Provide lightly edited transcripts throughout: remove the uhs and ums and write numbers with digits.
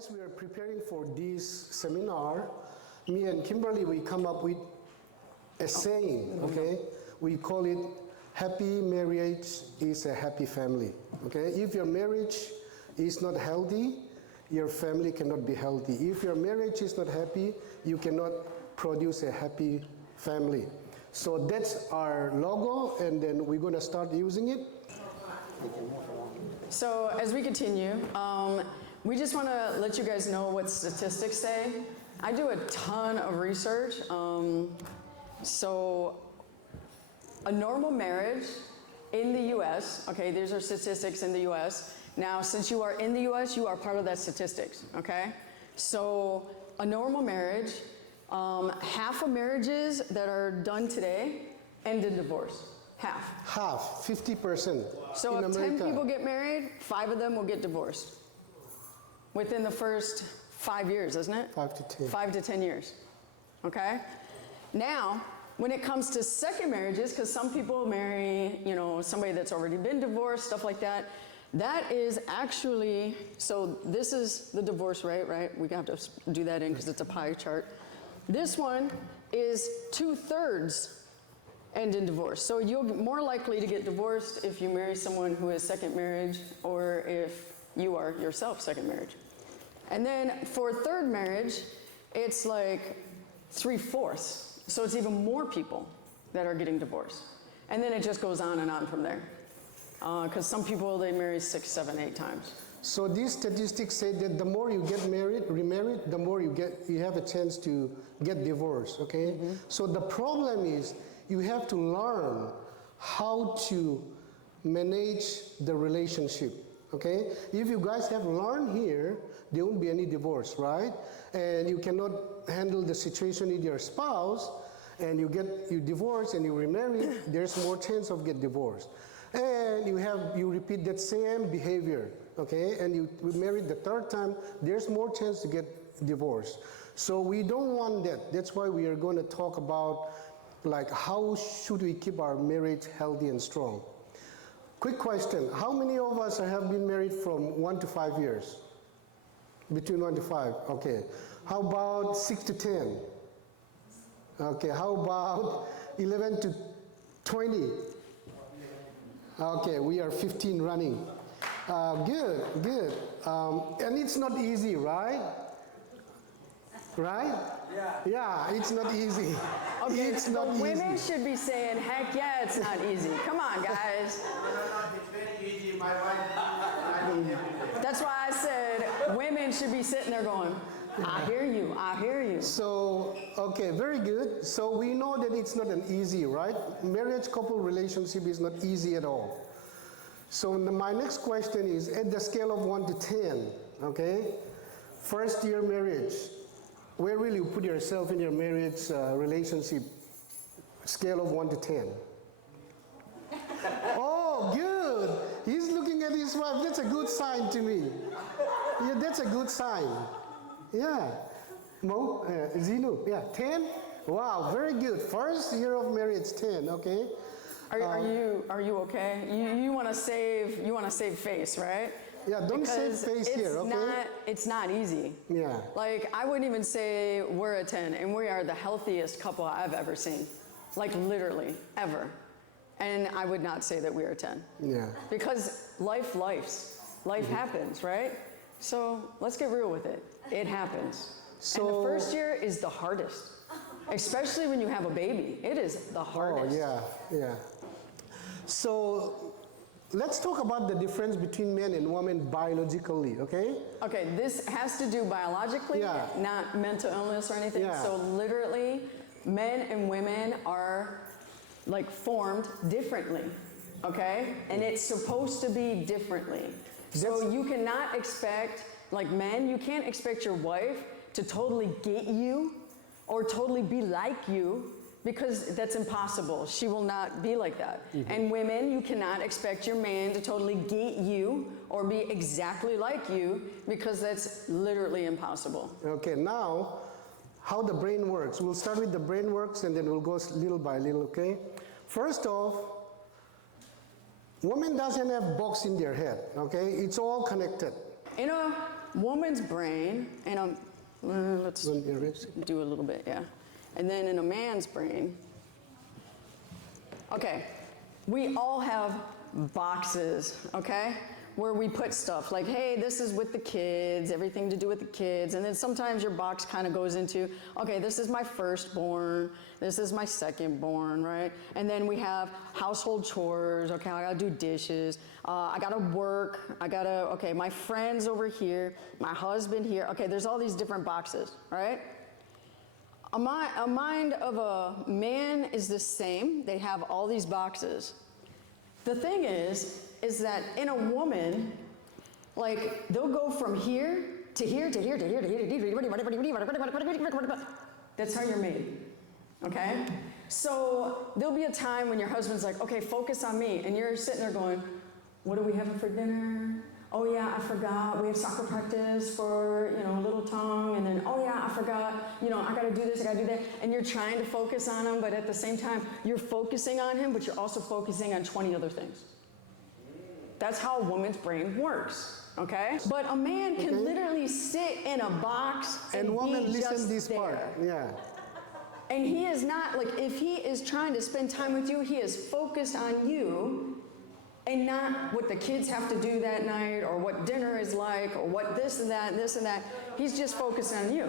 As we are preparing for this seminar, me and Kimberly, we come up with a saying, okay? We call it, happy marriage is a happy family, okay? If your marriage is not healthy, your family cannot be healthy. If your marriage is not happy, you cannot produce a happy family. So that's our logo, and then we're gonna start using it. So as we continue, we just want to let you guys know what statistics say. I do a ton of research. So a normal marriage in the US, okay, these are statistics in the US. Now, since you are in the US, you are part of that statistics, okay? So a normal marriage, half of marriages that are done today end in divorce. Half, 50%. So in if America. 10 people get married, 5 of them will get divorced within the first 5 years, isn't it? 5 to 10. 5 to 10 years, okay? Now, when it comes to second marriages, because some people marry, you know, somebody that's already been divorced, stuff like that, that is actually, so this is the divorce rate, right? We have to do that in because it's a pie chart. This one is 2/3 end in divorce. So you're more likely to get divorced if you marry someone who is second marriage or if you are yourself second marriage. And then for third marriage, it's like 3/4. So it's even more people that are getting divorced. And then it just goes on and on from there. Because some people, they marry 6, 7, 8 times. So these statistics say that the more you get married, remarried, the more you have a chance to get divorced, okay? So the problem is you have to learn how to manage the relationship, okay? If you guys have learned here, there won't be any divorce, right? And you cannot handle the situation with your spouse, and you divorce and you remarry, there's more chance of get divorced. And you repeat that same behavior, okay? And you married the third time, there's more chance to get divorced. So we don't want that. That's why we are going to talk about like how should we keep our marriage healthy and strong. Quick question, how many of us have been married from 1 to 5 years? Between 1 to 5, okay. How about 6 to 10? Okay, how about 11 to 20? Okay, we are 15 running. Good. And it's not easy, right? Right? Yeah, it's not easy. Okay, it's not easy. Women should be saying, heck yeah, it's not easy. Come on, guys. No, it's very easy. My wife. That's why I said women should be sitting there going, I hear you, I hear you. So, okay, very good. So we know that it's not an easy, right? Marriage couple relationship is not easy at all. So my next question is, at the scale of 1 to 10, okay? First year marriage, where will you put yourself in your marriage relationship? Scale of 1 to 10. Oh, good. He's looking at his wife. That's a good sign to me. Yeah, that's a good sign. Yeah. Mo, Zinu, yeah, 10? Wow, very good. First year of marriage, 10, okay? Are you okay? You want to save face, right? Yeah, don't save face here, okay? It's not easy. Yeah. Like, I wouldn't even say we're a 10, and we are the healthiest couple I've ever seen. Like, literally, ever. And I would not say that we are 10. Yeah. Because life happens, right? So let's get real with it. It happens. And the first year is the hardest. Especially when you have a baby. It is the hardest. Oh, yeah. So let's talk about the difference between men and women biologically, okay? Okay, this has to do biologically, not mental illness or anything. Yeah. So literally, men and women are like formed differently, okay? And it's supposed to be differently. So you cannot expect, like men, you can't expect your wife to totally get you or totally be like you, because that's impossible. She will not be like that. And women, you cannot expect your man to totally get you or be exactly like you, because that's literally impossible. Okay, now, how the brain works. We'll start with the brain works and then we'll go little by little, okay? First off, women doesn't have box in their head, okay? It's all connected. You know, woman's brain, and let's One erase. do a little bit, yeah. And then in a man's brain, okay, we all have boxes, okay, where we put stuff like, hey, this is with the kids, everything to do with the kids. And then sometimes your box kind of goes into, okay, this is my firstborn, this is my secondborn, right? And then we have household chores, okay, I gotta do dishes, I gotta work, okay, my friends over here, my husband here, okay, there's all these different boxes, right? A mind of a man is the same. They have all these boxes. The thing is that in a woman, like, they'll go from here to here to here to here to here to here. That's how you're made, okay? So there'll be a time when your husband's like, okay, focus on me. And you're sitting there going, what are we having for dinner? Oh yeah, I forgot, we have soccer practice for, little tongue, and then, oh yeah, I forgot, I gotta do this, I gotta do that, and you're trying to focus on him, but at the same time, you're focusing on him, but you're also focusing on 20 other things. That's how a woman's brain works, okay? But a man can literally sit in a box and woman be listen just this there. part. Yeah. And he is not, like, if he is trying to spend time with you, he is focused on you, and not what the kids have to do that night, or what dinner is like, or what this and that, and this and that. He's just focused on you.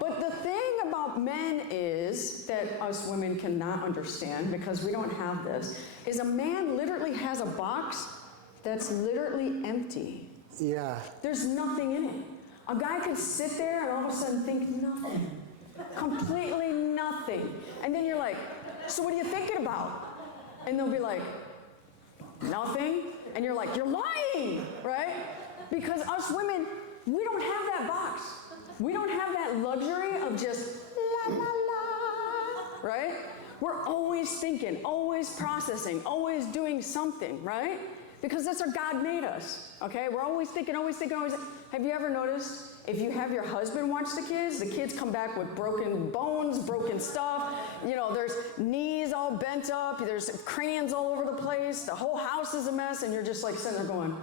But the thing about men is, that us women cannot understand, because we don't have this, is a man literally has a box that's literally empty. Yeah. There's nothing in it. A guy could sit there and all of a sudden think nothing. Completely nothing. And then you're like, so what are you thinking about? And they'll be like, nothing. And you're like, you're lying, right? Because us women, we don't have that box. We don't have that luxury of just la la la, right? We're always thinking, always processing, always doing something, right? Because that's how God made us, okay? We're always thinking, always thinking, always. Have you ever noticed, if you have your husband watch the kids come back with broken bones, broken stuff, there's knees all bent up, there's crayons all over the place, the whole house is a mess, and you're just like sitting there going,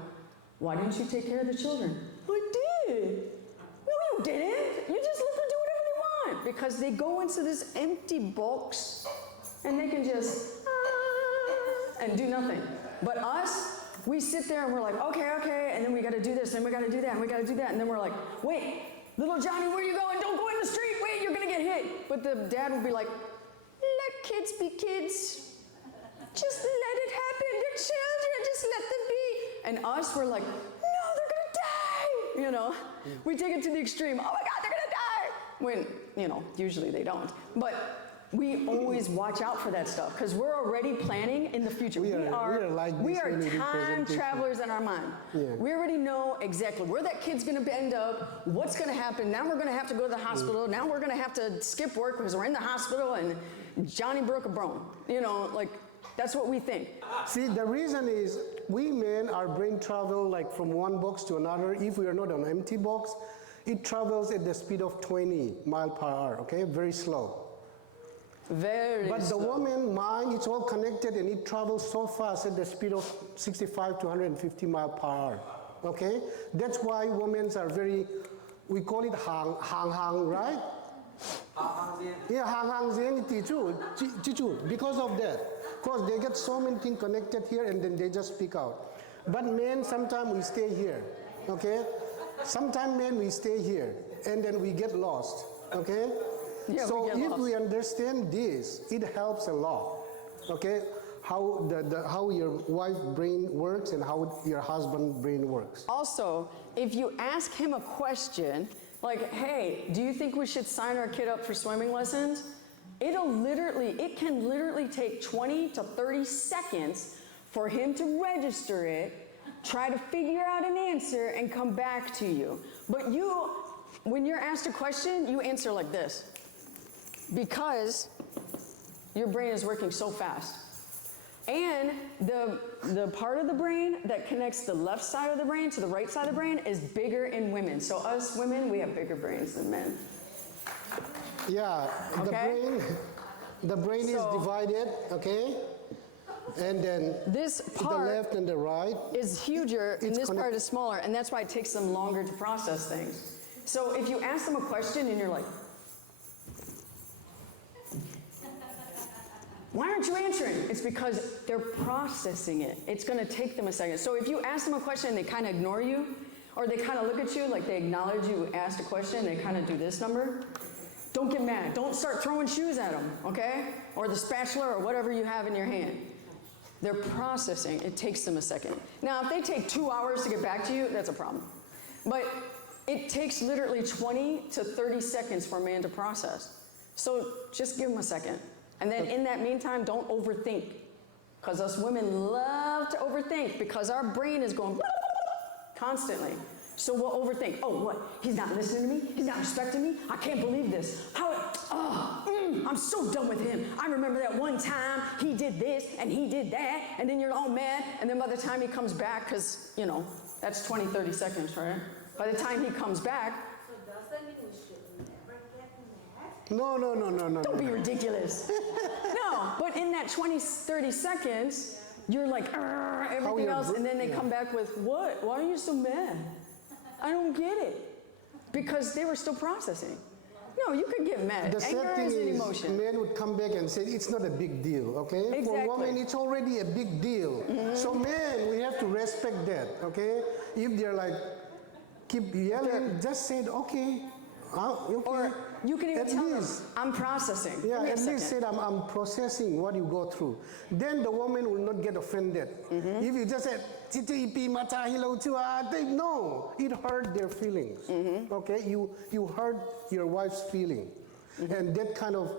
why didn't you take care of the children? I did. No, you didn't. You just let them do whatever they want, because they go into this empty box, and they can just, and do nothing. But us, we sit there and we're like, okay, and then we gotta do this, and we gotta do that, and we gotta do that, and then we're like, wait, little Johnny, where are you going? Don't go in the street, wait, you're gonna get hit. But the dad would be like, let kids be kids. Just let it happen, they're children, just let them be. And us, we're like, no, they're gonna die, We take it to the extreme, oh my God, they're gonna die. When, usually they don't. But we always watch out for that stuff, because we're already planning in the future. We are time travelers in our mind. Yeah. We already know exactly where that kid's gonna end up, what's gonna happen. Now we're gonna have to go to the hospital. Now we're gonna have to skip work because we're in the hospital and Johnny broke a bone. That's what we think. See, the reason is we men, our brain travel like from one box to another. If we are not an empty box, it travels at the speed of 20 miles per hour, okay? Very slow. But the woman mind, it's all connected and it travels so fast at the speed of 65 to 150 miles per hour. Okay? That's why women are very, we call it hang, right? Yeah, hang, because of that. Because they get so many things connected here and then they just speak out. But men, sometimes we stay here. Okay? Sometimes men, we stay here and then we get lost. Okay? Yeah, so if we understand this, it helps a lot, okay? How your wife's brain works and how your husband's brain works. Also, if you ask him a question, like, hey, do you think we should sign our kid up for swimming lessons? It can literally take 20 to 30 seconds for him to register it, try to figure out an answer, and come back to you. But when you're asked a question, you answer like this. Because your brain is working so fast. And the part of the brain that connects the left side of the brain to the right side of the brain is bigger in women. So us women, we have bigger brains than men. Yeah, okay? the brain is divided, okay? and then This the part left and the right. is huger and It's this part connect- is smaller, and that's why it takes them longer to process things. So if you ask them a question and you're like, why aren't you answering? It's because they're processing it. It's going to take them a second. So if you ask them a question and they kind of ignore you, or they kind of look at you like they acknowledge you asked a question, they kind of do this number, don't get mad. Don't start throwing shoes at them, okay? Or the spatula or whatever you have in your hand. They're processing. It takes them a second. Now, if they take 2 hours to get back to you, that's a problem. But it takes literally 20 to 30 seconds for a man to process. So just give them a second. And then in that meantime, don't overthink. Because us women love to overthink because our brain is going constantly. So we'll overthink. Oh, what? He's not listening to me? He's not respecting me? I can't believe this. I'm so done with him. I remember that one time he did this and he did that, and then you're all mad, and then by the time he comes back, because, you know, that's 20, 30 seconds, right? By the time he comes back, So does that mean we should never get mad? No. don't be ridiculous. No, but in that 20, 30 seconds, you're like, everything you're else, and then they yeah. come back with, what? Why are you so mad? I don't get it. Because they were still processing. No, you could get mad. The sad Anger thing is an is, emotion. men would come back and say, it's not a big deal, okay? Exactly. For women, it's already a big deal. So men, we have to respect that, okay? If they're like, keep yelling, just say, okay. Okay. Or you can even At tell them, least. I'm processing. Yeah, Give me a at least second. say I'm processing what you go through. Then the woman will not get offended. If you just said, no, it hurt their feelings. Okay, you hurt your wife's feeling. And that kind of,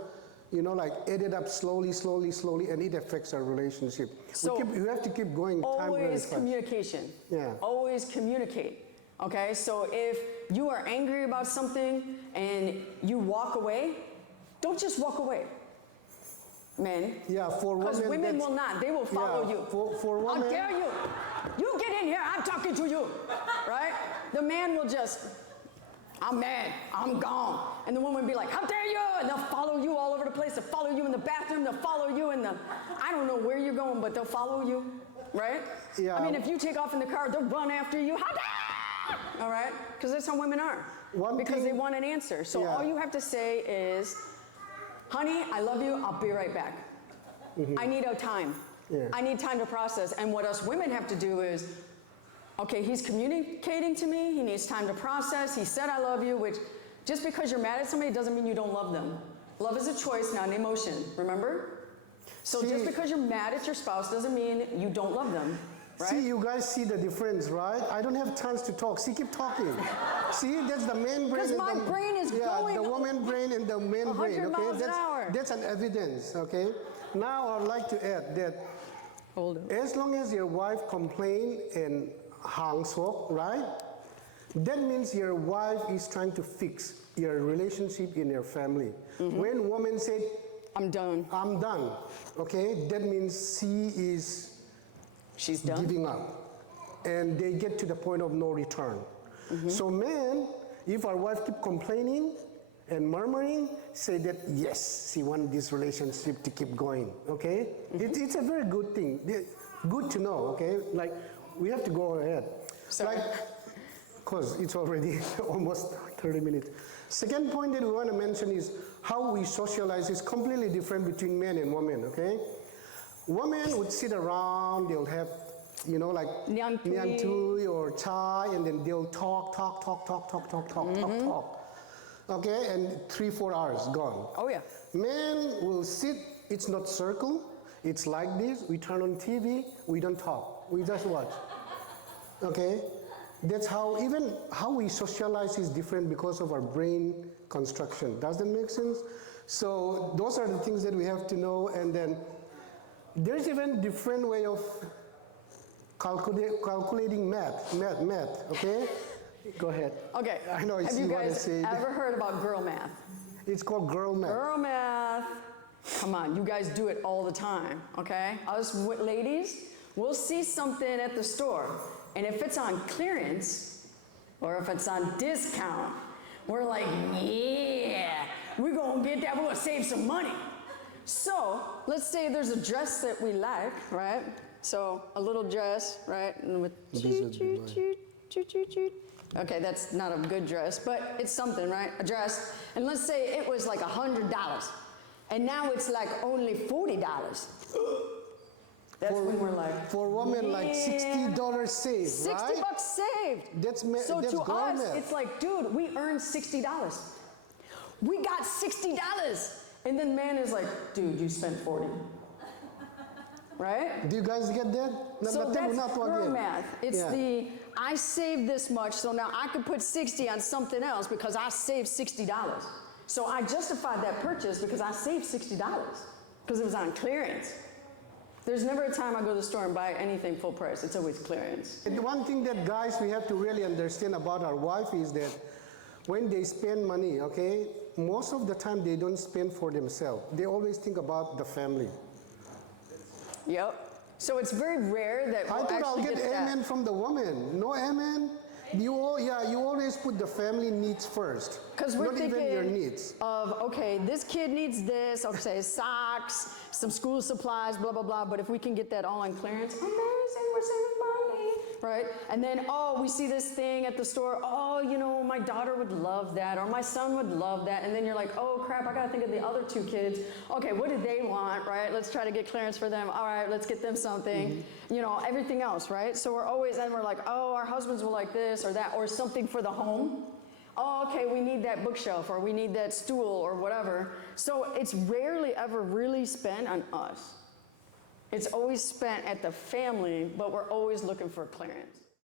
you know, like added up slowly, and it affects our relationship. So, you have to keep going time very Always fast. communication. Yeah. Always communicate. Okay, so if you are angry about something and you walk away, don't just walk away. Men. Yeah, for women. Because women will not. They will follow you. For How women. dare you? You get in here, I'm talking to you. Right? The man will just, I'm mad, I'm gone. And the woman will be like, how dare you? And they'll follow you all over the place. They'll follow you in the bathroom. They'll follow you in the, I don't know where you're going, but they'll follow you. Right? Yeah. I mean, if you take off in the car, they'll run after you. How dare you? All right? Because that's how women are. Because they want an answer. So Yeah. all you have to say is, honey, I love you. I'll be right back. I need a time. Yeah. I need time to process. And what us women have to do is, okay, he's communicating to me. He needs time to process. He said, I love you, which just because you're mad at somebody doesn't mean you don't love them. Love is a choice, not an emotion. Remember? So See- just because you're mad at your spouse doesn't mean you don't love them. Right? See, you guys see the difference, right? I don't have chance to talk. See, keep talking. See, that's the man brain. 'Cause and my brain is going the woman brain and the man brain. 100 Okay, miles an hour. that's an evidence. Okay. Now I'd like to add that Hold on. as long as your wife complain and hang sok, right? That means your wife is trying to fix your relationship in your family. When woman said, I'm done. "I'm done," okay, that means She's done. giving up, and they get to the point of no return. So men, if our wife keep complaining and murmuring, say that yes, she wants this relationship to keep going. Okay, it's a very good thing. Good to know. Okay, like we have to go ahead. Sorry. Because it's already almost 30 minutes. Second point that we want to mention is how we socialize is completely different between men and women. Okay. Women would sit around, they'll have, you know, like Nyan tui. nyan tui or chai, and then they'll talk. Okay, and 3-4 hours gone. Oh, yeah. Men will sit, it's not circle, it's like this. We turn on TV, we don't talk, we just watch. Okay, that's how, even how we socialize is different because of our brain construction. Does that make sense? So those are the things that we have to know, and then there's even different way of calculating math, okay? Go ahead. Okay. I know Have it's you what I guys say. ever heard about girl math? It's called girl math. Girl math. Come on, you guys do it all the time, okay? Us ladies, we'll see something at the store, and if it's on clearance or if it's on discount, we're like, yeah, we're gonna get that, we're gonna save some money. So let's say there's a dress that we like, right? So a little dress, right? And with These would be mine. Okay, that's not a good dress, but it's something, right? A dress. And let's say it was like $100, and now it's like only $40. That's when we're like, For women, like yeah. $60 saved, 60 right? bucks saved. So that's to us, gourmet. it's like, dude, we earned $60. We got $60. And then man is like, dude, you spent 40. Right? Do you guys get that? No, So no, that's not one her yet. math. It's Yeah. the, I saved this much, so now I could put 60 on something else because I saved $60. So I justified that purchase because I saved $60 because it was on clearance. There's never a time I go to the store and buy anything full price. It's always clearance. And one thing that guys we have to really understand about our wife is that when they spend money, okay, most of the time they don't spend for themselves. They always think about the family. Yep. So it's very rare that I we'll thought I'll actually get get that. amen from the woman. No amen? You always put the family needs first. Because we're not even your thinking needs. of, okay, this kid needs this, okay, socks, some school supplies, blah, blah, blah. But if we can get that all on clearance, amazing, we're saving money, right? And then, oh, we see this thing at the store. Oh, you know, my daughter would love that, or my son would love that. And then you're like, oh, crap, I got to think of the other two kids. Okay, what do they want, right? Let's try to get clearance for them. All right, let's get them something. You know, everything else, right? So we're always, and we're like, oh, our husbands will like this or that, or something for the home. Oh, okay, we need that bookshelf, or we need that stool, or whatever. So it's rarely ever really spent on us. It's always spent at the family, but we're always looking for clearance.